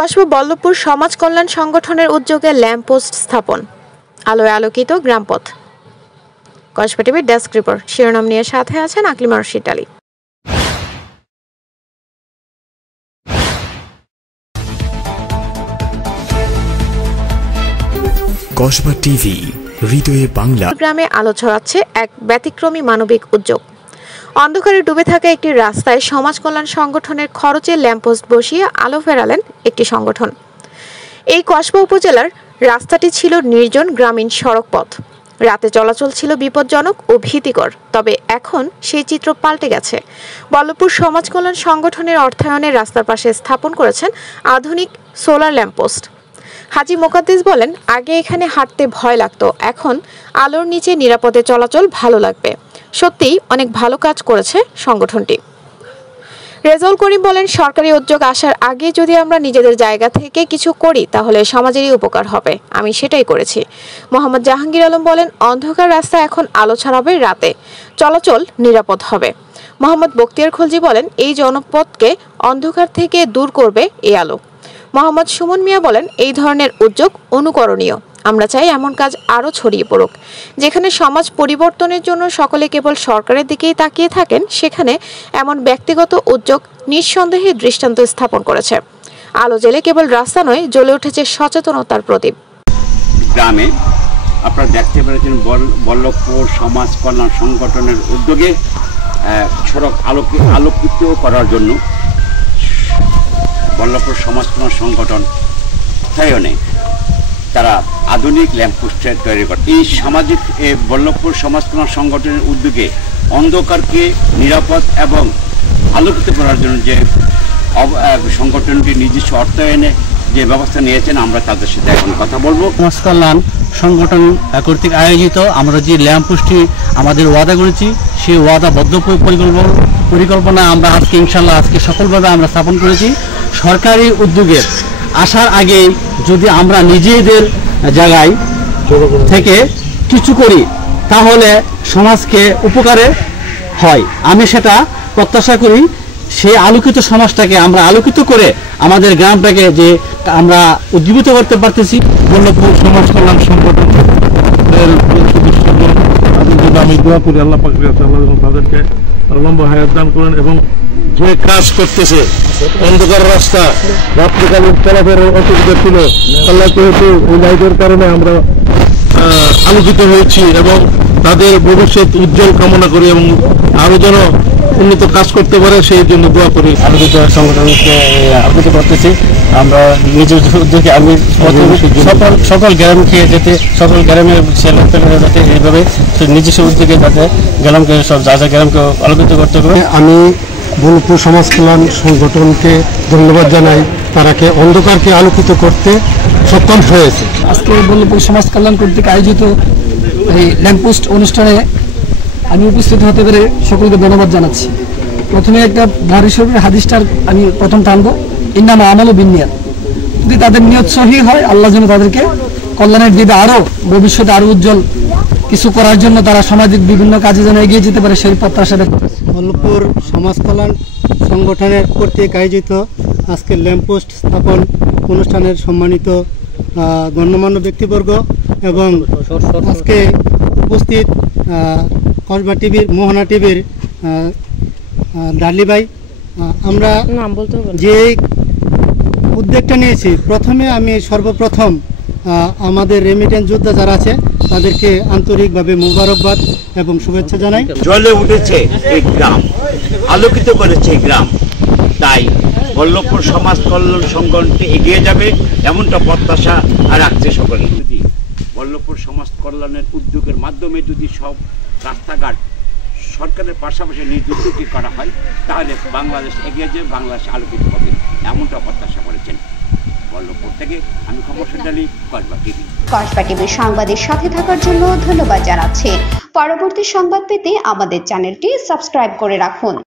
কসবা বল্লভপুর সমাজ কল্যাণ সংগঠনের উদ্যোগে ল্যাম্পপোস্ট স্থাপন, আলোয় আলোকিত গ্রামপথ। কসবা টিভির ডেস্ক রিপোর্ট। শিরোনাম নিয়ে সাথে আছেন আকলিমা রশিদ আলী। কসবা টিভি, হৃদয়ে বাংলা। গ্রামে আলো ছড়াচ্ছে এক ব্যতিক্রমী মানবিক উদ্যোগ। অন্ধকারে ডুবে থাকা একটি রাস্তায় সমাজ কল্যাণ সংগঠনের খরচে ল্যাম্পপোস্ট বসিয়ে আলো ফেরালেন একটি সংগঠন। এই কসবা উপজেলার রাস্তাটি ছিল নির্জন গ্রামীণ সড়ক পথ। রাতে চলাচল ছিল বিপজ্জনক ও ভীতিকর। তবে এখন সেই চিত্র পাল্টে গেছে। বল্লভপুর সমাজ কল্যাণ সংগঠনের অর্থায়নে রাস্তার পাশে স্থাপন করেছেন আধুনিক সোলার ল্যাম্পপোস্ট। হাজি মোকাদ্দেস বলেন, আগে এখানে হাঁটতে ভয় লাগতো, এখন আলোর নিচে নিরাপদে চলাচল ভালো লাগবে। সত্যিই অনেক ভালো কাজ করেছে সংগঠনটি। রেজাউল করিম বলেন, সরকারি উদ্যোগ আসার আগে যদি আমরা নিজেদের জায়গা থেকে কিছু করি তাহলে সমাজেরই উপকার হবে। আমি সেটাই করেছি। মোহাম্মদ জাহাঙ্গীর আলম বলেন, অন্ধকার রাস্তা এখন আলো ছড়াবে, রাতে চলাচল নিরাপদ হবে। মোহাম্মদ বখতিয়ার খলজি বলেন, এই জনপদকে অন্ধকার থেকে দূর করবে এই আলো। মোহাম্মদ সুমন মিয়া বলেন, এই ধরনের উদ্যোগ অনুকরণীয়। আমরা চাই এমন কাজ আরও ছড়িয়ে পড়ুক। যেখানে সমাজ পরিবর্তনের জন্য সকলে কেবল সরকারের দিকেই তাকিয়ে থাকেন, সেখানে এমন ব্যক্তিগত উদ্যোগ নিঃসন্দেহে দৃষ্টান্ত স্থাপন করেছে। আলো জ্বেলে কেবল রাস্তা নয়, জ্বলে উঠেছে সচেতনতার প্রদীপ। গ্রামে আপনারা দেখতে পেরেছেন বল্লভপুর সমাজ কল্যাণ সংগঠনের উদ্যোগে সড়ক আলোকিত করার জন্য বল্লভপুর সমাজ কল্যাণ সংগঠন অর্থায়নে তারা আধুনিক ল্যাম্পপোস্ট তৈরি করে। এই সামাজিক বল্লভপুর সমাজ কল্যাণ সংগঠনের উদ্যোগে অন্ধকারকে নিরাপদ এবং আলোকিত করার জন্য যে সংগঠনটি নিজস্ব অর্থায়নে যে ব্যবস্থা নিয়েছেন, আমরা তাদের সাথে এখন কথা বলবো। সমাজ কল্যাণ সংগঠন কর্তৃক আয়োজিত আমরা যে ল্যাম্পপোস্টটি আমাদের ওয়াদা করেছি, সেই ওয়াদাবদ্ধ পরিকল্পনা আমরা আজকে ইনশাল্লাহ সফলভাবে আমরা স্থাপন করেছি। সরকারি উদ্যোগের আসার আগেই যদি আমরা নিজেদের জায়গায় থেকে কিছু করি তাহলে সমাজকে উপকারে হয়। আমি সেটা প্রত্যাশা করি। সেই আলোকিত সমাজটাকে আমরা আলোকিত করে আমাদের গ্রামটাকে যে আমরা উজ্জীবিত করতে পারতেছি। বল্লভপুর সমাজ কল্যাণ সংগঠনের আমি দোয়া করি আল্লাহ পাকের কাছে, আল্লাহ তাদেরকে লম্বা হায়াত দান করেন এবং যে কাজ করতেছে অন্ধকার রাস্তা রাত্রিকালীন চলাফেরার অসুবিধা ছিল, আল্লাহ যেহেতু এই লাইটের কারণে আমরা আলোকিত হয়েছি এবং তাদের ভবিষ্যৎ উজ্জ্বল কামনা করি এবং আরো যেন উন্নত কাজ করতে পারে সেই জন্য দোয়া করি। আলোকিত সংগঠনকে আলোকিত করতেছি আমরা নিজের উদ্যোগে। আমি সকল গ্রামকে যাতে সকল গ্রামের ছেলেপেলেরা যাতে এইভাবে নিজস্ব উদ্যোগে যাতে গ্রামকে সব যা গ্রামকে আলোকিত করতে পারে। আমি বল্লভপুর সমাজ কল্যাণ সংগঠনকে ধন্যবাদ জানাই, তারাকে অন্ধকারকে আলোকিত করতে সক্ষম হয়েছে। আজকে বল্লভপুর সমাজ কল্যাণ কর্তৃক আয়োজিত এই ল্যাম্পপোস্ট অনুষ্ঠানে আমি উপস্থিত হতে পেরে সকলকে ধন্যবাদ জানাচ্ছি। প্রথমে একটা বুখারী শরীফের হাদিসটার আমি প্রথম টানবো, ইন্নামা আমালু বিন্নিয়াত। যদি তাদের নিয়ত সহি হয়, আল্লাহ যেন তাদেরকে কল্যাণের দিকে আরও ভবিষ্যতে আরও উজ্জ্বল কিছু করার জন্য তারা সামাজিক বিভিন্ন কাজে যেন এগিয়ে যেতে পারে সেই প্রত্যাশা ব্যক্ত করছি। বল্লভপুর সমাজ কল্যাণ সংগঠনের কর্তৃক আয়োজিত আজকের ল্যাম্পপোস্ট স্থাপন অনুষ্ঠানের সম্মানিত গণ্যমান্য ব্যক্তিবর্গ এবং আজকে উপস্থিত কসবা টিভির, মোহনা টিভির ডালি ভাই, আমরা যে উদ্যোগটা নিয়েছি, প্রথমে আমি সর্বপ্রথম আমাদের রেমিটেন্স যোদ্ধা যারা আছে তাদেরকে আন্তরিকভাবে মোবারকবাদ এবং শুভেচ্ছা জানাই। জ্বলে উঠেছে এই গ্রাম, আলোকিত করেছে এই গ্রাম, তাই বল্লভপুর সমাজ কল্যাণ সংগঠনটি এগিয়ে যাবে এমনটা প্রত্যাশা রাখছে সকলে। যদি বল্লভপুর সমাজ কল্যাণের উদ্যোগের মাধ্যমে যদি সব রাস্তাঘাট সরকারের পাশাপাশি নিজ উদ্যোগী করা হয় তাহলে বাংলাদেশ এগিয়ে যাবে, বাংলাদেশ আলোকিত হবে এমনটা প্রত্যাশা করেছেন। বল্লভপুর থেকে আমি খবর শুনলি কসবা টিভি। কসবা টিভির সংবাদের সাথে থাকার জন্য ধন্যবাদ জানাচ্ছি। পরবর্তী সংবাদ পেতে আমাদের চ্যানেলটি সাবস্ক্রাইব করে রাখুন।